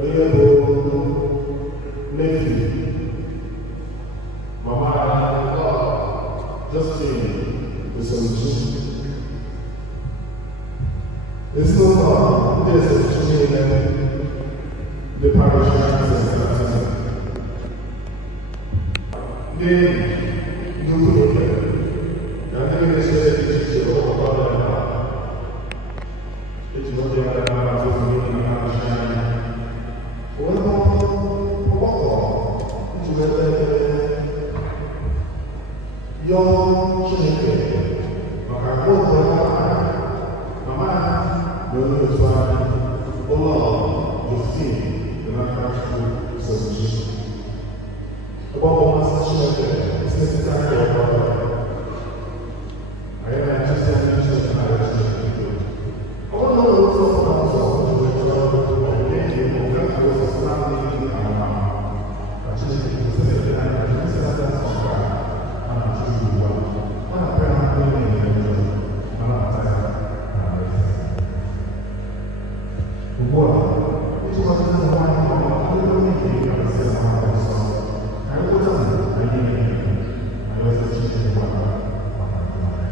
onye bụ Nefi, Mama Justin Esomchi. Ezinụlọ ndị Esomchi niile ndị parishioners and ndị ukwu oke na ndị na-esere dị iche iche ụlọ ọrụ ya eji n'oge ya na atụfu n'oge na parishọn anyị. Onye ọgbakọ iji wete yọọ Chineke maka mgbe ụzọ ya mama na onye otu anyị ụlọ Justin dị n'aka Chukwu Esomchi. Ọgbakọ mmasị Chineke esita aka ọgbakọ anyị na-achịsi anya Chineke na-arịa Chineke. Ọ bụrụ na ọ nwere ụzọ ọbụla ụzọ ọjọọ chọrọ onye nke bụ nke nke ụzọ sị na-adịghị gị na mma ka Chineke kwụsịrị anya Chineke na-asa nsọ ka a na-achụ ugbu a ọ na-apịa na ndị na-eme njọ ma na-ata ya na alaeze. Ugbu a iji gbaziri ụmụ nwaanyị ma ọ bụ ndị onye nke ya na-asị na ha bụ nsọ anyị kwụta na anyị na-eme anyị ọzọ Chineke gbara maka ndụmọdụ.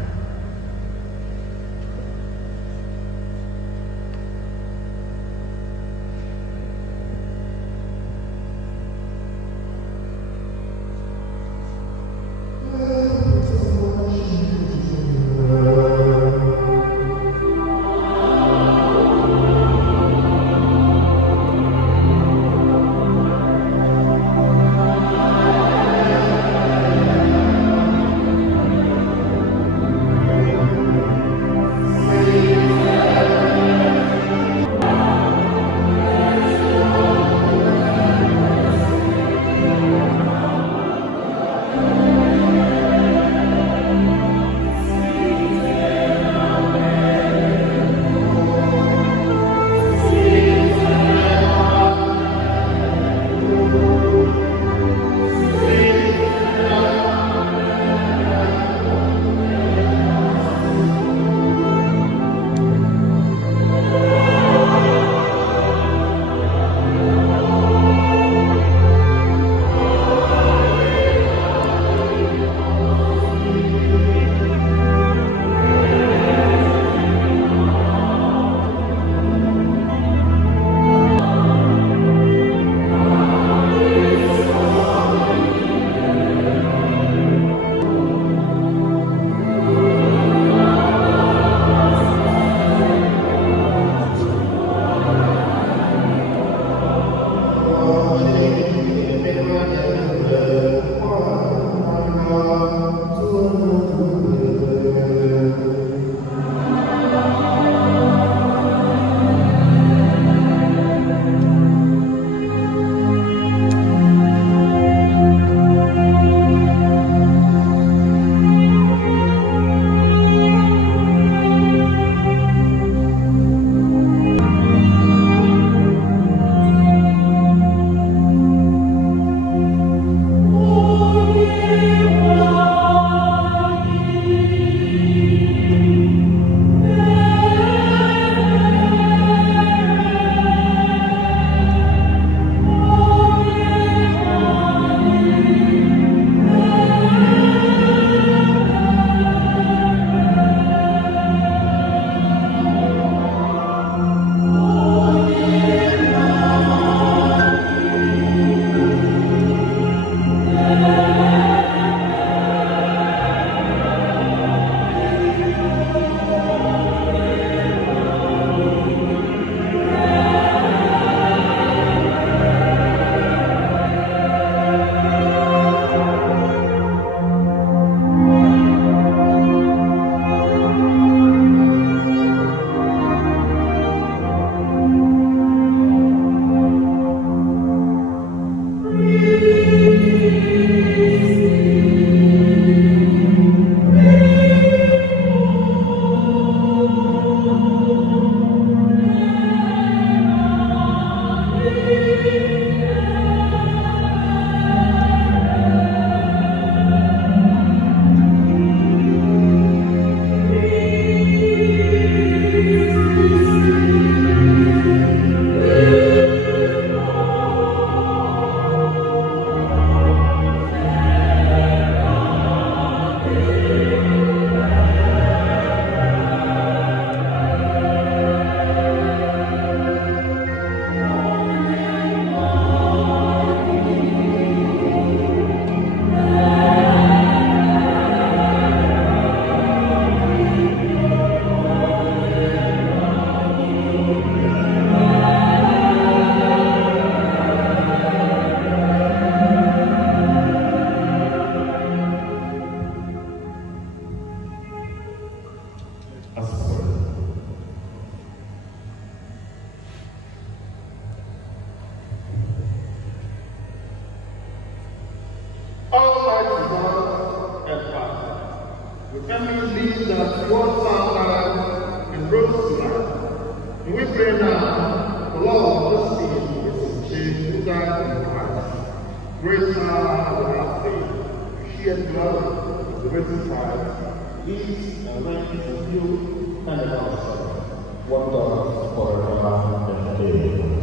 Almighty God and Father, we firmly believe that you all serve and rose to life. And we pray now, the Lord of this King is changed to die in Christ. Grace now and the last day, share blood of the risen Christ, eat and reign with you and the gospel. One God forever and ever.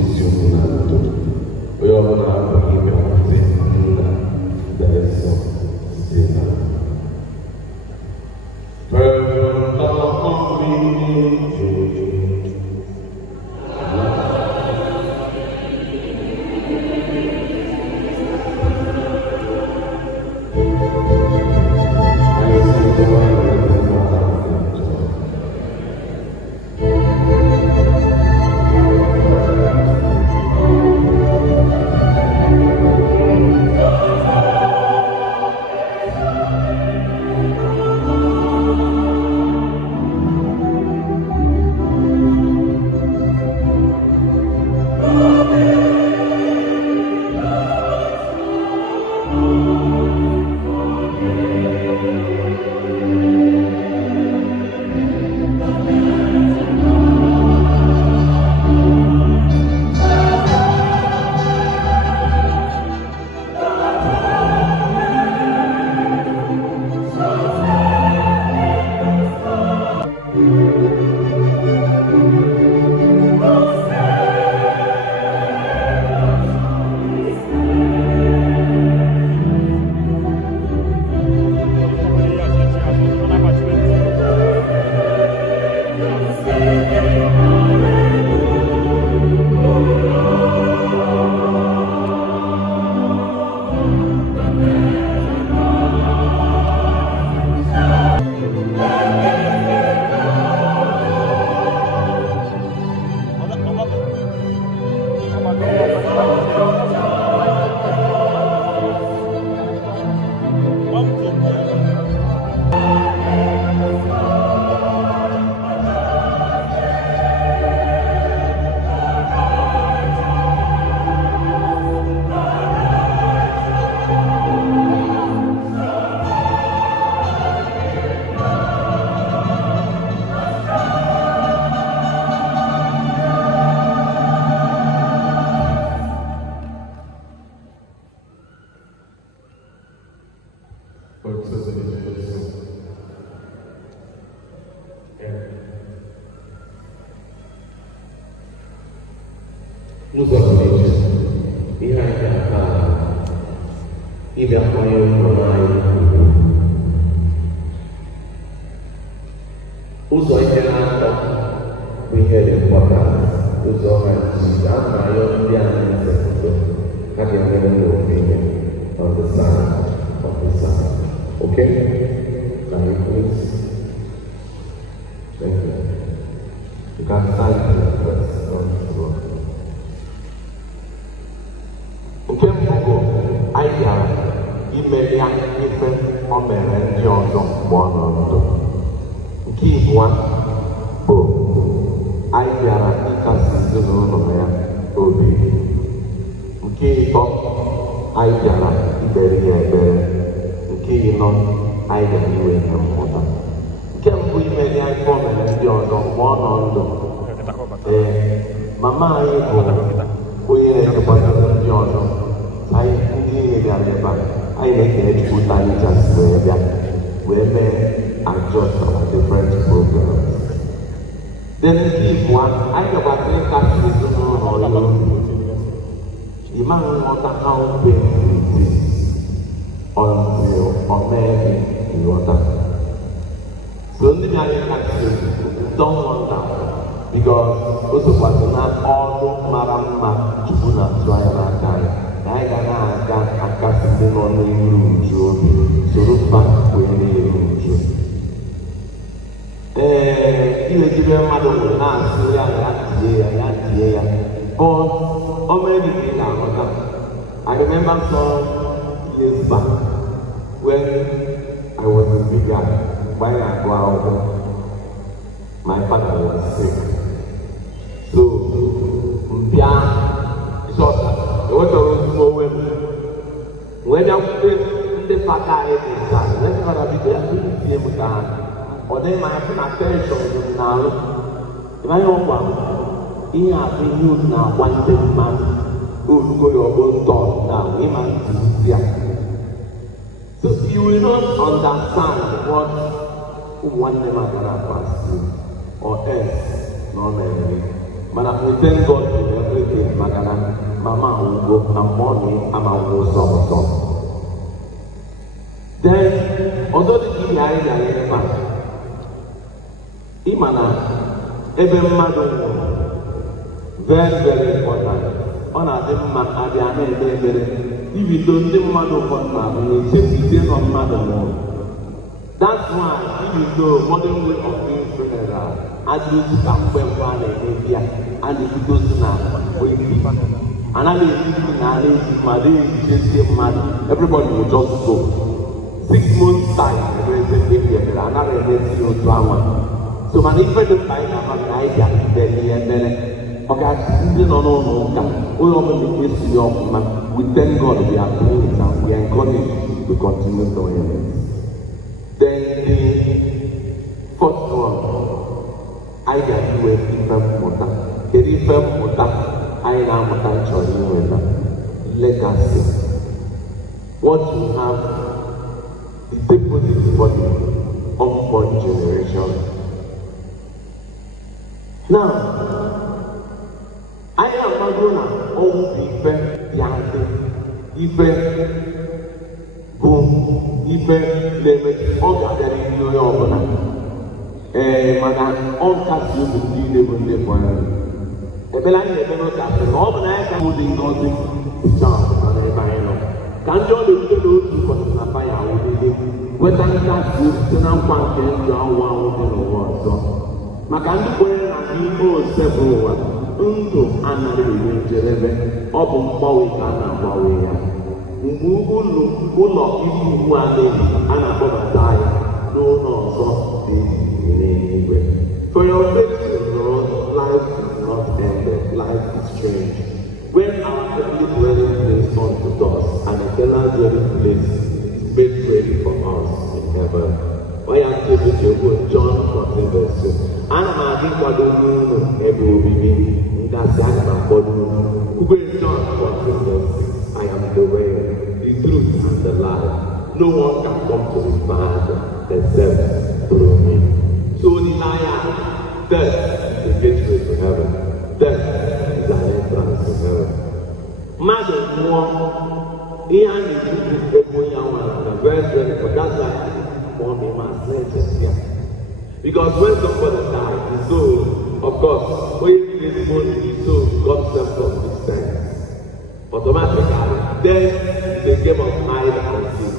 esi unu na ndụ onye ọbụla abụghị ime nwute nna daịsọ site na n'ụzọ pụrụ iche ihe anyị ga-aka ịbịa kwanye mama anyị ugwu ụzọ ihe na-atọ bụ ihe dị mkpọta ụzọ ha ji a na-ayọ ndị anyị nze foto ha ga-enwere n'ofe ihe on the side of the side. Okay? Can you please? Thank you. You can stand in the first on the floor. Nke mbụ bụ anyị bịara imeri ya ife o mere ndị ọzọ mgbe ọ nọ ndụ. Nke ịbụọ bụ anyị bịara ịkasi ezinụlọ ya obi. Nke ịtọ anyị bịara ikpere ya ekpere. Nke ịnọ anyị bịara iwe ihe mmụta. Nke mbụ imeri ya ife o mere ndị ọzọ mgbe ọ nọ ndụ. Mama anyị bụ onye na-echekwasịrị ndị ọzọ. Anyị ndị niile bịara ebe a anyị na-ekele Chukwu anyị jasị wee bịa wee mee adjust our different programs. Then nke ịbụọ anyị bịakwasịrị ịkasị ezinụlọ ya you might wonder how painful it is until or maybe you wonder. So ndị bịara ịkasị don't wonder because also kwasị na ọrụ mara mma Chukwu na-atụ anya n'aka anyị. Anyị ga na-aga akasị ndị nọ n'iru uju obi soro mba wee na-eru uju. Ilejibe mmadụ nwere na-asị ya ya tie ya but o mere dị ka ị na-aghọta. I remember some years back when I was in Viga mgbe anyị na-agụ akwụkwọ. My father was sick. So mbịa ịchọta ewetara ozugbo onwe m wee bịakwute ndị fada anyị dị nta lekọtara bido ya tie m ka ọ dịghị m anya na tenshọn dị m n'alụ ịmanya ọgwa ihe a bụ ihe unu na-agwa ndị mmadụ olugo ya ọgbọ ntọ na ịma ntụzi ya. So you will not understand what nwanne m aga na-akpasị or else na ọ na-eme But we thank God for everything. Magana, Mama will go and mommy, and I will some. Then, although the key I am Imana, every mother, very important. On a demon at the end, even though the mother of one simply on mother. That's why, even though modern way of doing funeral, I do come one in India, and it goes now. And I live everybody will just go. 6 months time, another drama. So, my neighbor don't find out my idea, then, okay, no, we thank God we are doing it and we encourage to continue doing it. Then the fourth one, I got you a different motor. The different motor, I am a legacy. What you have, the deposit for the unborn generation. Now, I am not gonna all the even boom, even limit all gathering New York. Madam, all cats you will be able to live. The Belang never got an organized holding nothing to charge on a final. Can't you do for the fire? When I got you, then I'm one within a word. So, Macandu, and you several. Ndụ anaghị enwe njedebe, ọ bụ mgbanwe ka a na-agbanwe ya. Mgbe ụlọ ibu ugbu a na-akpọbata ya n'ụlọ ọzọ dị n'eluigwe. For your faith in God, life is not ended, life is changed. When our earthly dwelling place unto us, an eternal dwelling place is made ready for us in heaven. Why am I taking you John 14 verse 2? Ana m adị nkwado n'ụlọ ebe obibi. That's my body. Who John 14 verse 6. I am the way, the truth, and the life. No one can come to the Father except through me. So the liar, death is the gateway to heaven. Death is an entrance to heaven. Mother, he and the very that's why for me must here. Because when somebody dies, the soul, of course, when the soul becomes self-consistent, automatically, then the game of hide and seek.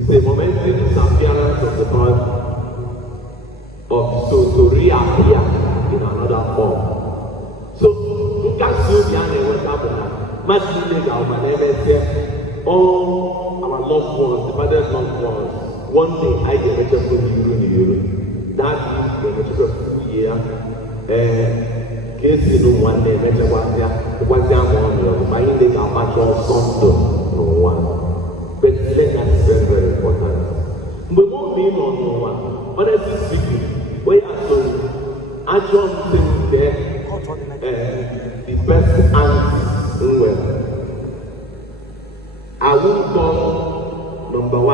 It's a momentary disappearance of the body of the soul to reappear in another form. So, you can't see behind what happened. Much later, our name is all our loved ones, the father's loved ones, one day I get a better for you. That is the full year. Case you know one day, better one year, by the patron Sunday, no one. But legacy is very important. We won't be on no one. Honestly speaking, we are so actually think that the best answer, I will call number one.